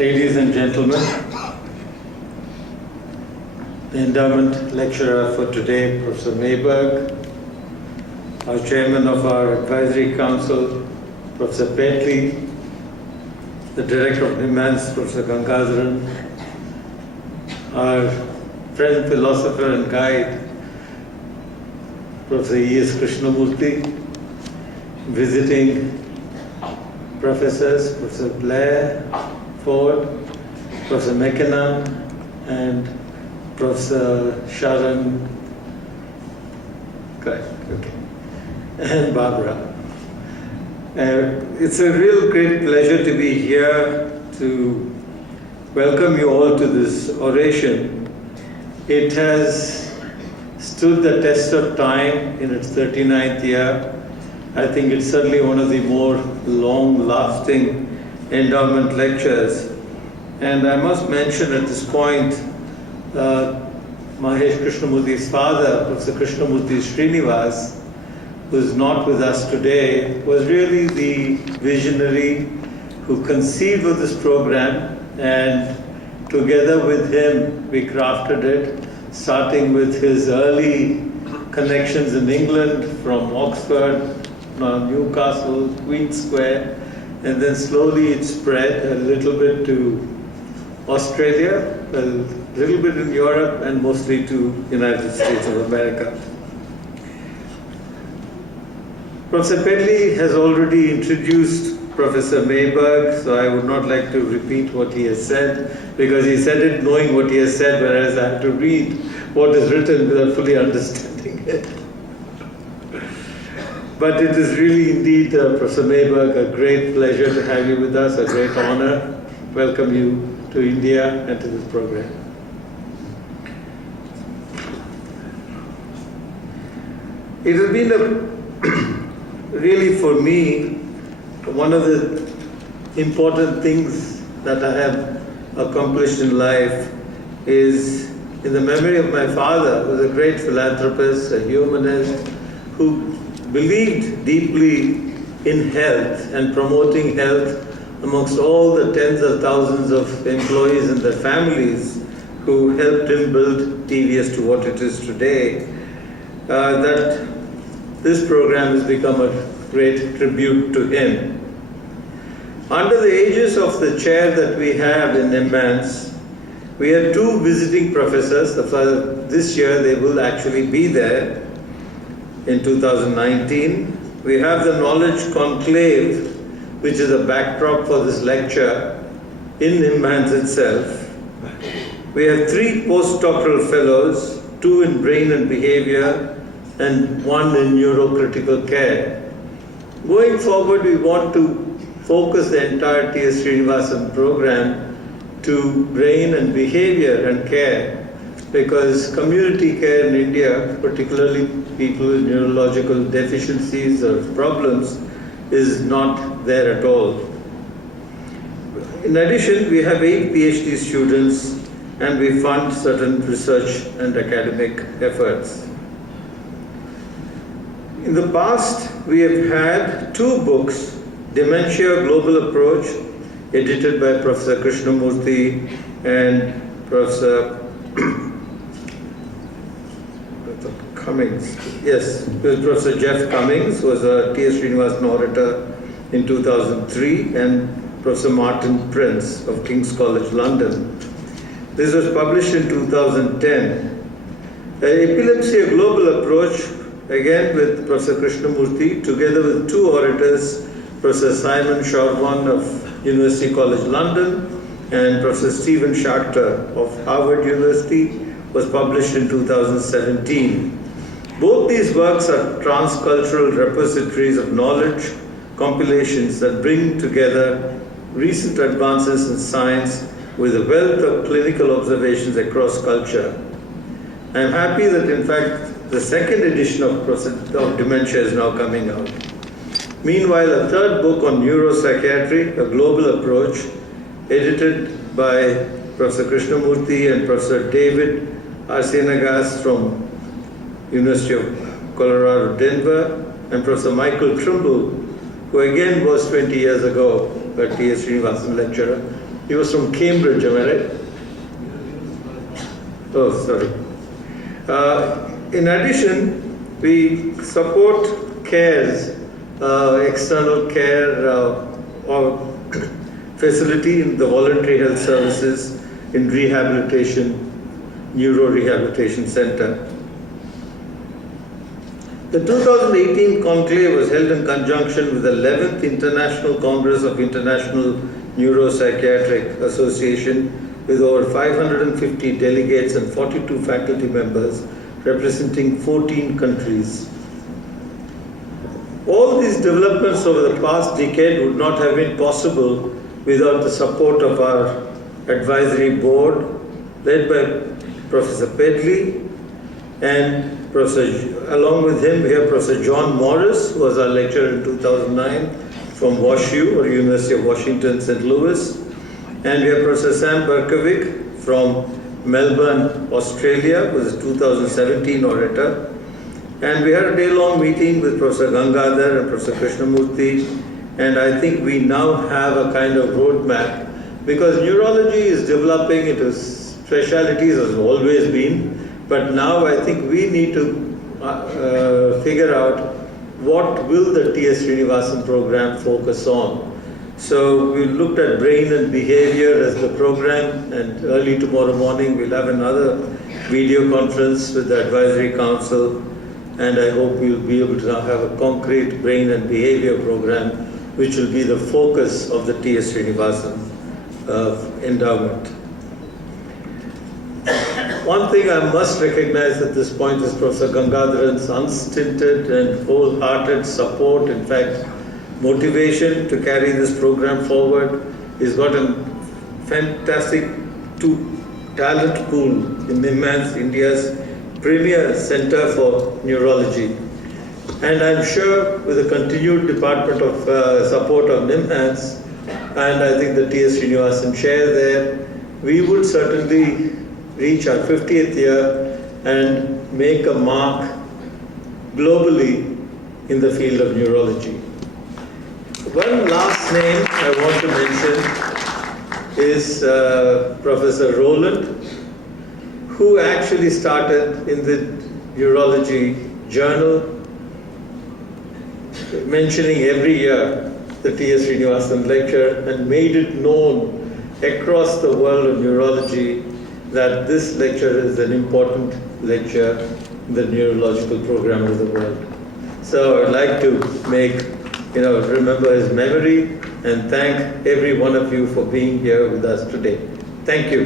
Ladies and gentlemen, the endowment lecturer for today, Professor Mayberg, our chairman of our advisory council, Professor Bentley, the director of NIMANS, Professor Gangadharan, our friend, philosopher and guide, Professor E.S. Krishnamurti, visiting professors, Professor Blair, Ford, Professor McKinnon, and Professor Sharon, and Barbara. It's a real great pleasure to be here to welcome you all to this oration. It has stood the test of time in its 39th year. I think it's certainly one of the more long-lasting endowment lectures. And I must mention at this point, Mahesh Krishnamurti's father, Professor Krishnamurti Srinivasan, who is not with us today, was really the visionary who conceived of this program, and together with him we crafted it, starting with his early connections in England from Oxford, Newcastle, Queen Square, and then slowly it spread a little bit to Australia, a little bit in Europe, and mostly to United States of America. Professor Bentley has already introduced Professor Mayberg, so I would not like to repeat what he has said, because he said it knowing what he has said, whereas I have to read what is written without fully understanding it. But it is really indeed, Professor Mayberg, a great pleasure to have you with us, a great honor. Welcome you to India and to this program. It has been really for me, one of the important things that I have accomplished in life is in the memory of my father, who was a great philanthropist, a humanist, who believed deeply in health and promoting health amongst all the tens of thousands of employees and their families who helped him build TVS to what it is today, that this program has become a great tribute to him. Under the aegis of the chair that we have in NIMANS, we have two visiting professors. This year they will actually be there in 2019. We have the Knowledge Conclave, which is a backdrop for this lecture in NIMANS itself. We have three postdoctoral fellows, two in brain and behavior, and one in neurocritical care. Going forward, we want to focus the entire TS Srinivasan program to brain and behavior and care, because community care in India, particularly people with neurological deficiencies or problems, is not there at all. In addition, we have 8 PhD students, and we fund certain research and academic efforts. In the past, we have had 2 books, Dementia Global Approach, edited by Professor Krishnamurti and Professor Cummings. Yes, Professor Jeff Cummings was a T.S. Srinivasan orator in 2003, and Professor Martin Prince of King's College London. This was published in 2010. Epilepsy, a Global Approach, again with Professor Krishnamurti, together with 2 orators, Professor Simon Shorwan of University College London and Professor Stephen Schachter of Harvard University, was published in 2017. Both these works are transcultural repositories of knowledge, compilations that bring together recent advances in science with a wealth of clinical observations across culture. I am happy that, in fact, the second edition of Dementia is now coming out. Meanwhile, a third book on neuropsychiatry, a global approach, edited by Professor Krishnamurti and Professor David Arsenagas from University of Colorado, Denver, and Professor Michael Trimble, who again was 20 years ago a T.S. Srinivasan lecturer, He was from Cambridge, am I right? Oh, sorry. In addition, we support CARES, external care or facility in the voluntary health services in rehabilitation, neuro rehabilitation center. The 2018 conclave was held in conjunction with the 11th International Congress of International Neuropsychiatric Association with over 550 delegates and 42 faculty members representing 14 countries. All these developments over the past decade would not have been possible without the support of our advisory board led by Professor Pedley, and along with him we have Professor John Morris, who was our lecturer in 2009 from WashU, or University of Washington, St. Louis, and we have Professor Sam Berkovic from Melbourne, Australia, who is a 2017 orator. And we had a day-long meeting with Professor Gangadhar and Professor Krishnamurthy, and I think we now have a kind of roadmap, because neurology is developing into specialties as always been, but now I think we need to figure out what will the T.S. Srinivasan program focus on. So we looked at brain and behavior as the program, and early tomorrow morning we'll have another video conference with the advisory council, and I hope we'll be able to now have a concrete brain and behavior program which will be the focus of the T.S. Srinivasan endowment. One thing I must recognize at this point is Professor Gangadharan's unstinted and wholehearted support, in fact, motivation to carry this program forward. He's got a fantastic talent pool in NIMHANS, India's premier center for neurology. And I'm sure with the continued department of support of NIMHANS, and I think the T.S. Srinivasan chair there, we would certainly reach our 50th year and make a mark globally in the field of neurology. One last name I want to mention is Professor Rowland, who actually started in the neurology journal mentioning every year the T.S. Srinivasan lecture and made it known across the world of neurology that this lecture is an important lecture in the neurological program of the world. So I'd like to remember his memory and thank every one of you for being here with us today. Thank you.